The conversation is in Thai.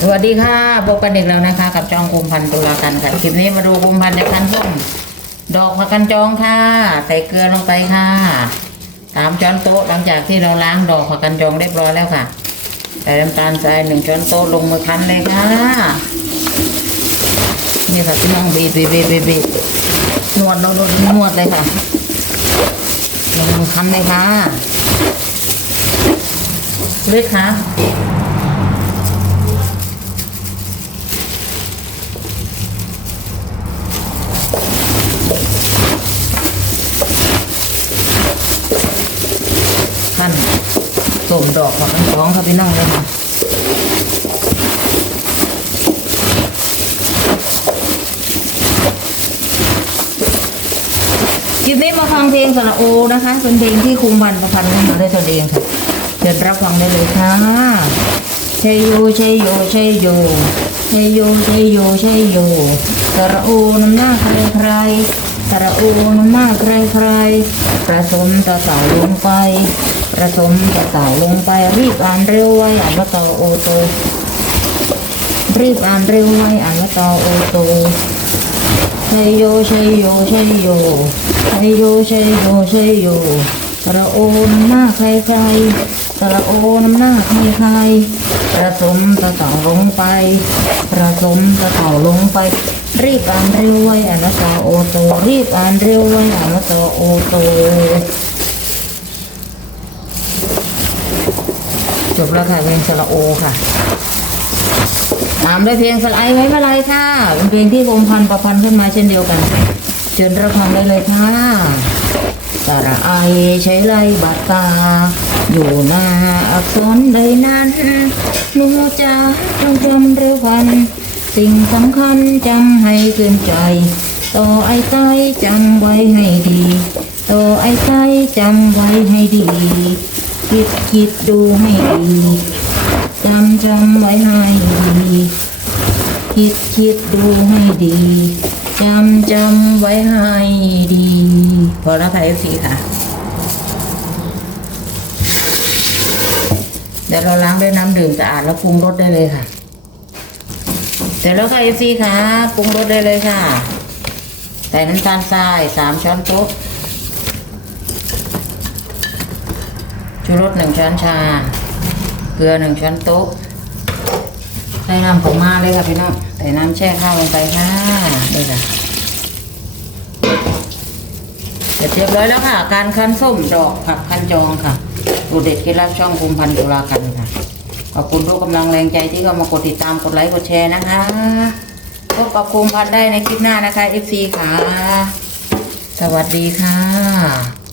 สวัสดีค่ะพบกันอีกแล้วนะคะ กับจองกุมพันธ์ตุลากันค่ะคลิปนี้มาดูกุมพันธ์ในคันส้มดอกผักกันจองค่ะ ใส่เกลือลงไปค่ะสามช้อนโต๊ะหลังจากที่เราล้างดอกผักกันจองเรียบร้อยแล้วค่ะใส่น้ำตาลทรายหนึ่งช้อนโต๊ะลงมือคั้นเลยค่ะนี่ค่ะพี่น้องบีบบีบบีบบีบบีบนวดเรานวดเลยค่ะลงมือคั้นเลยค่ะเลือกค่ะ ส่งดอกผักกันท้องค่ะพี่น้องเลยค่ะคลิปนี้มาฟังเพลงสระโอนะคะ เป็นเพลงที่คุมวันประพันธ์ขึ้นมาด้วยตนเองค่ะเชิญรับฟังได้เลยค่ะชัยโยชัยโยชัยโยชัยโยชัยโยชัยโยสระโอน้ำหน้าใครใครสระโอน้ำหน้าใครใครประสมตะเต่าลงไป ประสมตะเต่าลงไปรีบอ่านเร็วไว้อ่านว่าเต่าโอโต รีบอ่านเร็วไว้อ่านว่าเต่าโอโตชัยโยชัยโยชัยโยชัยโยชัยโยชัยโยสระโอน้ำหน้าใครใครสระโอน้ำหน้าใครใครประสมตะเต่าลงไปประสมตะเต่าลงไป รีบอ่านเร็วไว้อ่านว่าตาโอโต รีบอ่านเร็วไว้อ่านว่าตาโอโต จบแล้วค่ะเพลงสระโอค่ะ ตามด้วยเพลงสไลด์ไว้เมื่อไรค่ะเป็นเพลงที่วงพันประพันธ์ขึ้นมาเช่นเดียวกันเชิญรับฟังได้เลยค่ะสระไอใช้ไลบัตตา อยู่หน้าอักษรใดนั้นหนูจะต้องจำเร็วพัน สิ่งสำคัญจำให้ขึ้นใจ ต่อไอ้ใจจำไว้ให้ดี ต่อไอ้ใจจำไว้ให้ดี คิดคิดดูให้ดีจำจำไว้ให้ดีคิดคิดดูให้ดีจำจำไว้ให้ดีพอแล้วค่ะเอฟซีค่ะ เดี๋ยวเราล้างด้วยน้ำดื่มสะอาดแล้วปรุงรสได้เลยค่ะ เสร็จแล้วค่ะเอฟซีค่ะปรุงรสได้เลยค่ะ ใส่น้ำตาลทรายสามช้อนโต๊ะ ชูรสหนึ่งช้อนชา เกลือหนึ่งช้อนโต๊ะใส่น้ำผงมาเลยค่ะพี่น้องใส่น้ำแช่ข้าวลงไปค่ะนี่ค่ะเสร็จเรียบร้อยแล้วค่ะ การคั้นส้มดอกผักคั้นจองค่ะสูตรเด็ดเคล็ดลับช่องภูมิพันธ์ตุลากันค่ะขอบคุณทุกกำลังแรงใจที่เข้ามากดติดตามกดไลค์กดแชร์นะคะพบกับภูมิพันธ์ได้ในคลิปหน้านะคะ FC ค่ะ สวัสดีค่ะ